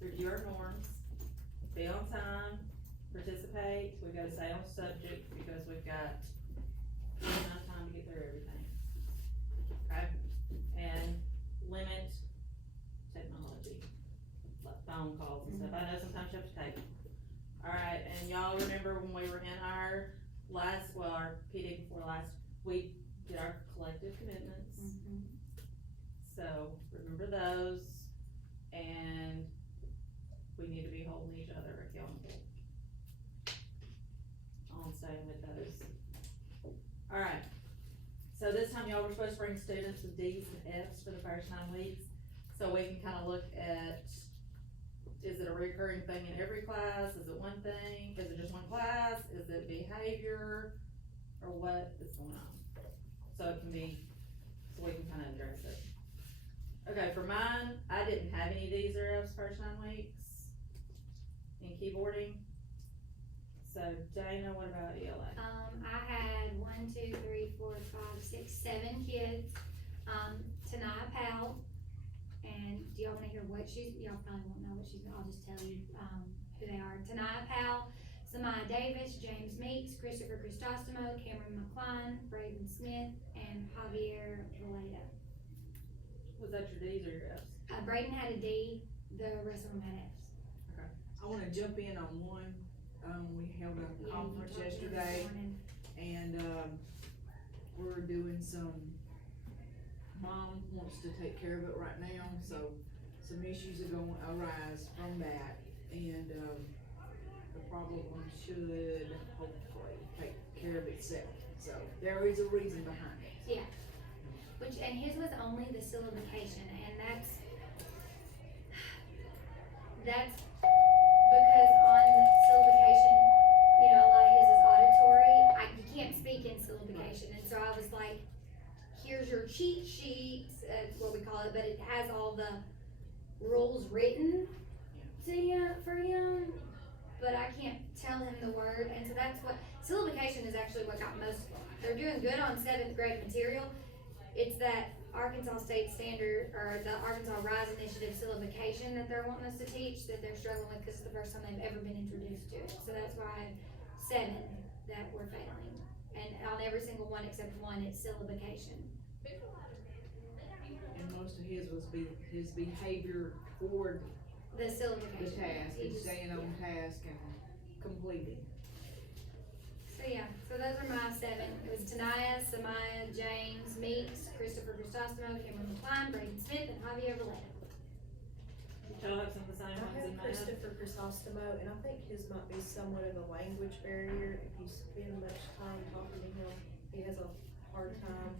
review our norms, be on time, participate, we gotta stay on subject, because we've got enough time to get through everything. Okay, and limit technology, like phone calls and stuff, I know sometimes you have to take them. Alright, and y'all remember when we were in our our PD before last, we did our collective commitments. So, remember those, and we need to be holding each other accountable on staying with those. Alright, so this time y'all were supposed to bring students with D's and F's for the first 9 weeks, so we can kinda look at, is it a recurring thing in every class, is it one thing, is it just one class, is it behavior, or what is going on? So it can be, so we can kinda address it. Okay, for mine, I didn't have any D's or F's first 9 weeks in keyboarding. So Dana, what about ELA? I had 1, 2, 3, 4, 5, 6, 7 kids. Tanaya Powell, and do y'all wanna hear what y'all probably won't know what she's, I'll just tell you, who they are. Tanaya Powell, Samaya Davis, James Meeks, Christopher Cristostomo, Cameron McCline, Braden Smith, and Javier Valeda. Was that your D's or your F's? Braden had a D, the rest of them had F's. Okay. I wanna jump in on one, we held a conference yesterday, and, we're doing some, mom wants to take care of it right now, so some issues are gonna arise from that, and, the problem should hopefully take care of itself, so there is a reason behind it. Yeah, and his was only the syllabication, and that's because on syllabication, you know, a lot of his is auditory, you can't speak in syllabication, and so I was like, here's your cheat sheet, that's what we call it, but it has all the rules written to him, for him, but I can't tell him the word, and so that's what, syllabication is actually what got most of them. They're doing good on 7th grade material. It's that Arkansas State Standard, or the Arkansas Rise Initiative syllabication that they're wanting us to teach, that they're struggling with, because it's the first time they've ever been introduced to it. So that's why 7 that we're failing. And on every single one except one, it's syllabication. And most of his was his behavior toward The the syllabication. task, and staying on task and completing. So yeah, so those are my 7. It was Tanaya, Samaya, James, Meeks, Christopher Cristostomo, Cameron McCline, Braden Smith, and Javier Valeda. Did y'all have some of the same I ones in have math? Christopher Crisostomo, and I think his might be somewhat of a language barrier. If you spend much time talking to him, he has a hard time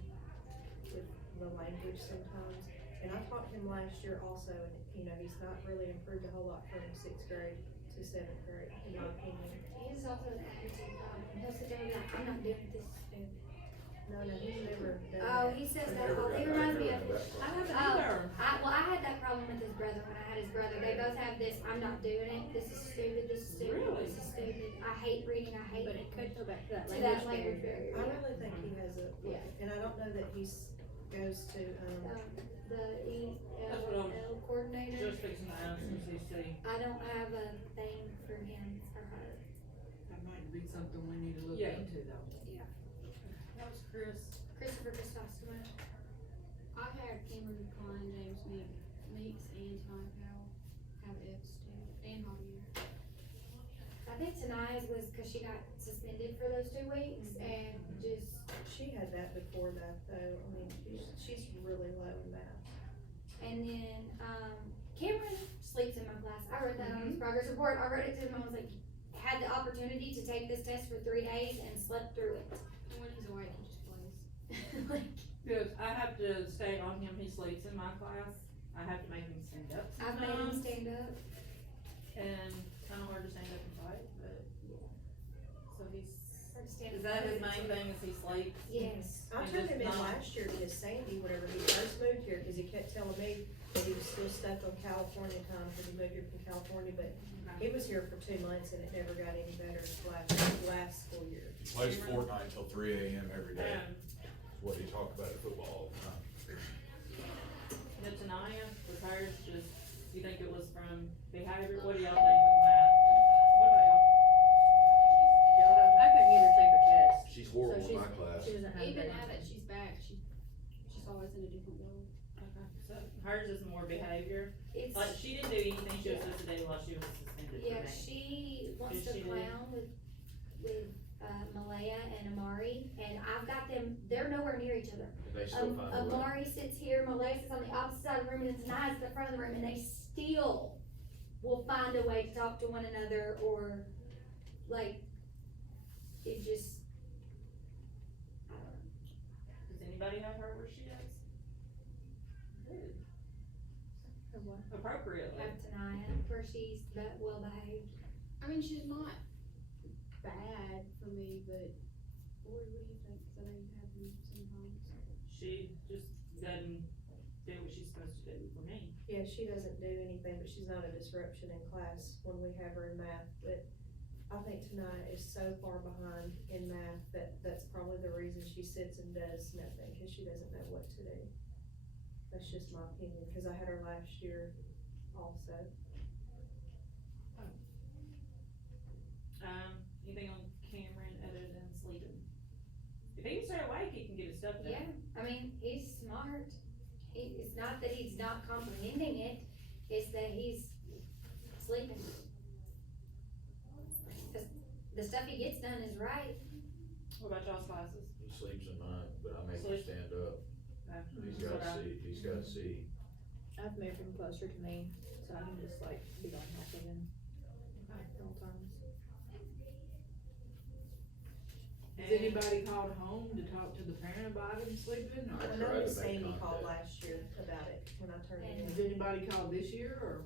with the language sometimes. And I taught him last year also, and you know, he's not really improved a whole lot from 6th grade to 7th grade, in my opinion. He's also an attitude problem. He'll sit there and be like, I'm not doing this, stupid. No, he's never done Oh, that. he says I that never all, got he that. reminds me of, I haven't Oh. either. I had that problem with his brother when I had his brother. They both have this, I'm not doing it, this is stupid, this is stupid, Really? this is stupid. I hate reading, I hate But it could go back to that to language that language barrier. barrier. I really think he has a, Yeah. and I don't know that goes to, The That's what I'm- ELL coordinator, Just fixing the ask CC. I don't have a thing for him or her. That might be something we need to look Yeah. into though. That was Chris. Christopher Cristostomo. I had Cameron McCline, James Meeks, and Ty Powell have F's too, and Javier. I think Tanaya's was because she got suspended for those 2 weeks and just, she had that before that though. I mean, she's really low in math. and then, Cameron sleeps in my class. I wrote that on his progress report. I wrote it to him. I was like, had the opportunity to take this test for 3 days and slept through it. And when he's awake, he just plays. Like, Good, I have to stay on him, he sleeps in my class, I have to make him stand up I've made him sometimes, stand up. and kinda hard to stand up and fight, but, so he's, Or to stand is up that his and main fight. thing, is he sleeps? Yes. I And turned just him in not- last year to Miss Sandy whenever he first moved here, cause he kept telling me that he was still stuck on California time, cause he moved here from California, but he was here for 2 months and it never got any better last school year. Plays Fortnite till 3 AM every day, And, is what he talked about at football all the time. the Tanaya, with hers, just You think it was from behavior? What do y'all think of math? What about y'all? Y'all have, I couldn't get her to take her test. She's So horrible in she's- my class. She doesn't have Even very now much. that she's back, she's always in a different world. okay, so hers is more behavior. It's, Like, she didn't do anything she was supposed to do while she was suspended yeah, for me. she wants Did to she do? clown with Malaya and Amari, and I've got them, they're nowhere near each other. And they still find a way. Amari sits here, Malaya sits on the opposite side of the room, and Tania's at the front of the room, and they still will find a way to talk to one another, or, like, it just, I don't know. Does anybody have her where she is? Good. Her what? Appropriately. Have Tania, where she's that well behaved. I mean, she's not bad for me, but what do you think? 'Cause I know you have them sometimes. She just doesn't do what she's supposed to do for me. Yeah, she doesn't do anything, but she's not a disruption in class when we have her in math, but I think tonight is so far behind in math that that's probably the reason she sits and does nothing, cause she doesn't know what to do. That's just my opinion, cause I had her last year also. Anything on Cameron other than sleeping? If he can stay awake, he can get his stuff done. Yeah, I mean, he's smart. It's not that he's not comprehending it, it's that he's sleeping. The stuff he gets done is right. What about y'all's classes? He sleeps in mine, but I make him Sleep. stand up. He's That's what gotta see, he's gotta see. I've moved him closer to me, so I can just like be on top of him Okay. at all times. Has anybody called home to talk to the parent about him sleeping, I or I tried know to Miss make Amy called contact. last year about it when I turned it has in. anybody called this year, or?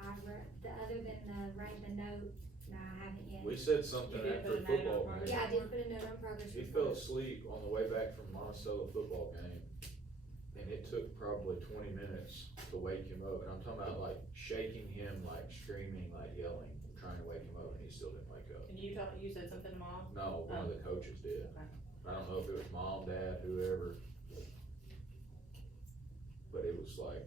Other than writing the note, no, I haven't yet. We said something You did after put a note on football progress. game. Yeah, I did put a note on progress He report. fell asleep on the way back from Monticello football game, and it took probably 20 minutes to wake him up, and I'm talking about like shaking him, like screaming, like yelling, trying to wake him up, and he still didn't wake up. And you said something to mom? No, one of the coaches did. Okay. I don't know if it was mom, dad, whoever. But it was like,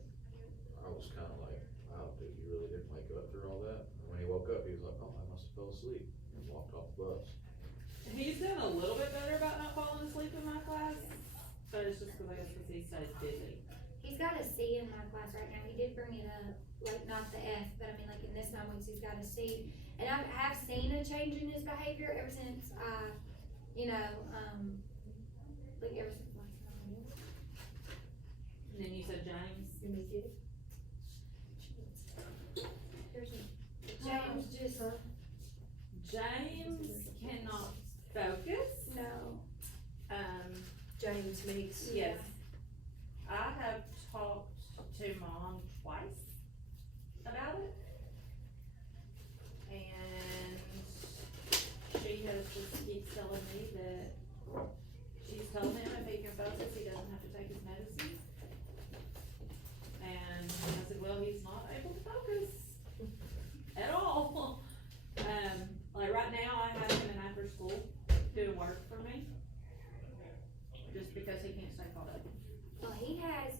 I was kinda like, wow, dude, you really didn't wake up through all that? And when he woke up, he was like, oh, I must have fell asleep, and walked off the bus. He's done a little bit better about not falling asleep in my class, but it's just cause I guess he stays busy. He's got a C in my class right now, he did bring it up, like not the F, but I mean like in this 9 weeks, he's got a C. And I have seen a change in his behavior ever since I, like ever since last time. And then you said James? You need to get it? James just, James cannot focus. no. James Meeks. Yes. I have talked to mom twice about it. And she has just keeps telling me that she's told him if he can focus, he doesn't have to take his medicine. And I said, well, he's not able to focus at all. Like right now, I have him in after school doing work for me. Just because he can't stay caught up. Well, he has,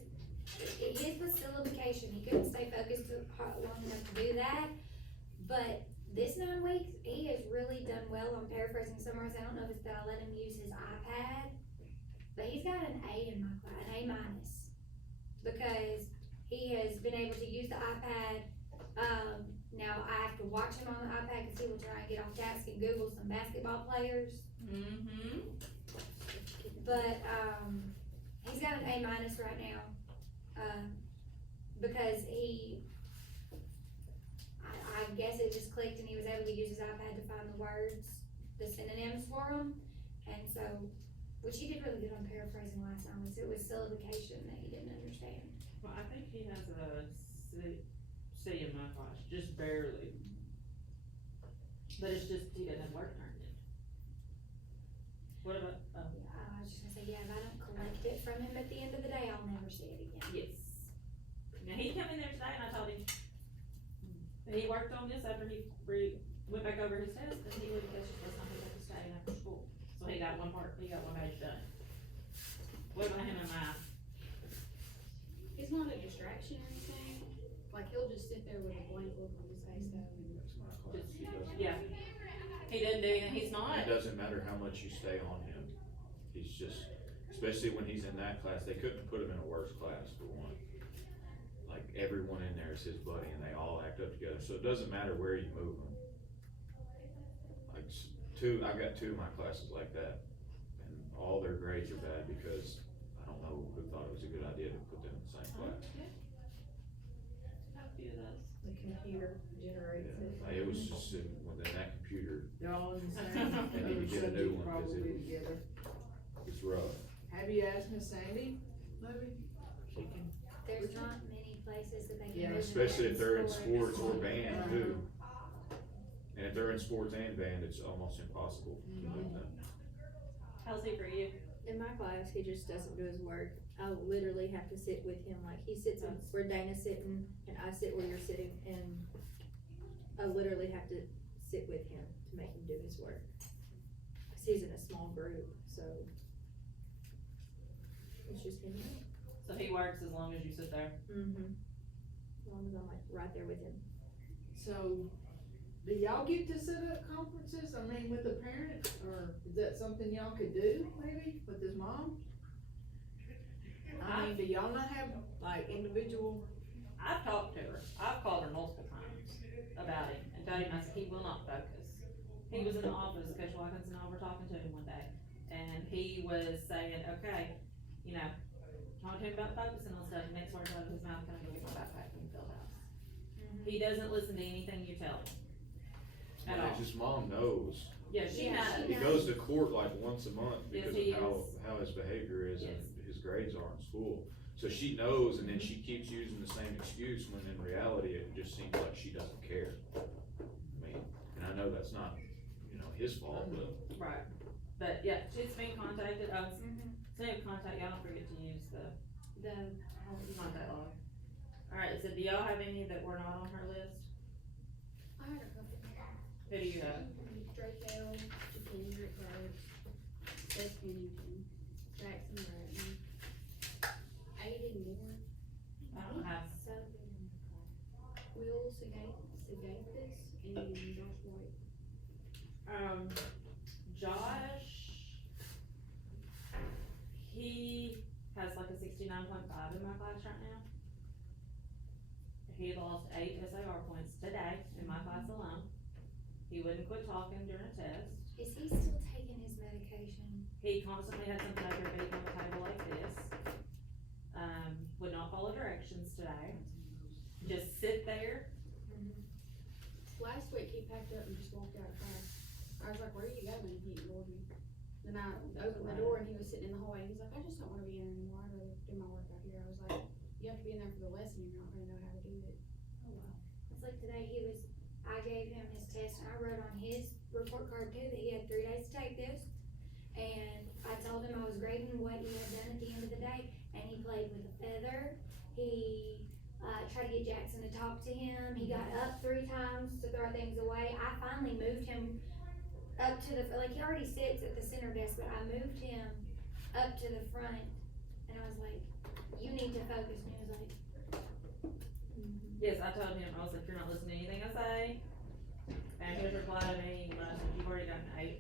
his was syllabication, he couldn't stay focused long enough to do that. But this 9 weeks, he has really done well. I'm paraphrasing summaries, I don't know if it's that I let him use his iPad, but he's got an A in my class, an A minus. Because he has been able to use the iPad, now I have to watch him on the iPad cause he will try and get off task and Google some basketball players. Mm-hmm. But, he's got an A minus right now, because I guess it just clicked and he was able to use his iPad to find the words, the synonyms for them. And so, which he did really good on paraphrasing last time, was it was syllabication that he didn't understand. Well, I think he has a C in my class, just barely. But it's just, he doesn't have work turned in. What about, I was just gonna say, yeah, if I don't collect it from him at the end of the day, I'll never see it again. yes. Now, he come in there today and I told him, he worked on this after he went back over his test, and he would catch his first time he had to stay after school. So he got one page done. What about him and math? It's not a distraction or anything, like, he'll just sit there with a blank look on his face though. That's my class, he doesn't. Yeah. He doesn't do anything, he's not, It doesn't matter how much you stay on him, he's just, especially when he's in that class, they couldn't put him in a worse class for one. Like, everyone in there is his buddy and they all act up together, so it doesn't matter where you move them. Like, I've got two of my classes like that, and all their grades are bad because, I don't know who thought it was a good idea to put them in the same class. a few of those. The computer generates it. Yeah, it was just, within that computer, They're all in the same, They need to get a new one, 'cause probably it- together. it's rough. Have you asked Miss Sandy, maybe? She can. There's not many places that they can. Yeah, move them Especially if they're in sports or sports. band too. And if they're in sports and band, it's almost impossible to move them. How's he for you? In my class, he just doesn't do his work. I literally have to sit with him, like he sits in where Dana's sitting and I sit where you're sitting, and I literally have to sit with him to make him do his work. Cause he's in a small group, so it's just him. So he works as long as you sit there? Mm-hmm. As long as I'm like right there with him. So, do y'all get to set up conferences, I mean, with the parents, or is that something y'all could do, maybe, with his mom? I mean, do y'all not have, like, individual, I've talked to her, I've called her multiple times about him, and told him, I said, he will not focus. He was in the office, Coach Watkins and I were talking to him one day, and he was saying, okay, you know, talking to him about focusing on stuff, and next words out of his mouth, can I go get my backpack from the field house? He doesn't listen to anything you tell him. At all. Like, his mom knows. Yeah, she Yeah, knows. He goes to court like once a month Yes, because he of is. how his behavior is and Yes. his grades are in school. So she knows, and then she keeps using the same excuse when in reality it just seems like she doesn't care. I mean, and I know that's not, his fault, but Right, but yeah, she's been contacted, Mhm. speaking of contact, y'all don't forget to use the The, contact log. Alright, so do y'all have any that were not on her list? I had a couple. Who do you have? Drake L, Japan, Rick Rhodes, Seth Pennington, Jackson Bratton, Aiden Moore, I don't have, so, Will Segathis, and Josh White. Josh, he has like a 69.5 in my class right now. He lost 8 SAR points today in my class alone. He wouldn't quit talking during a test. is he still taking his medication? He constantly had some paper beating on the table like this. Would not follow directions today. Just sit there. Last week he packed up and just walked out of class. I was like, where are you going? He ignored me. Then I opened the door and he was sitting in the hallway. He's like, I just don't wanna be in here anymore. I'd rather do my work out here. I was like, you have to be in there for the lesson. You're not gonna know how to do it. It's like today I gave him his test and I wrote on his report card too that he had 3 days to take this. And I told him I was grading what he had done at the end of the day, and he played with a feather. He, tried to get Jackson to talk to him. He got up 3 times to throw things away. I finally moved him up to the, like, he already sits at the center desk, but I moved him up to the front, and I was like, you need to focus, and he was like, Yes, I told him, I was like, you're not listening to anything I say. And his reply to me, when I said, you've already gotten 8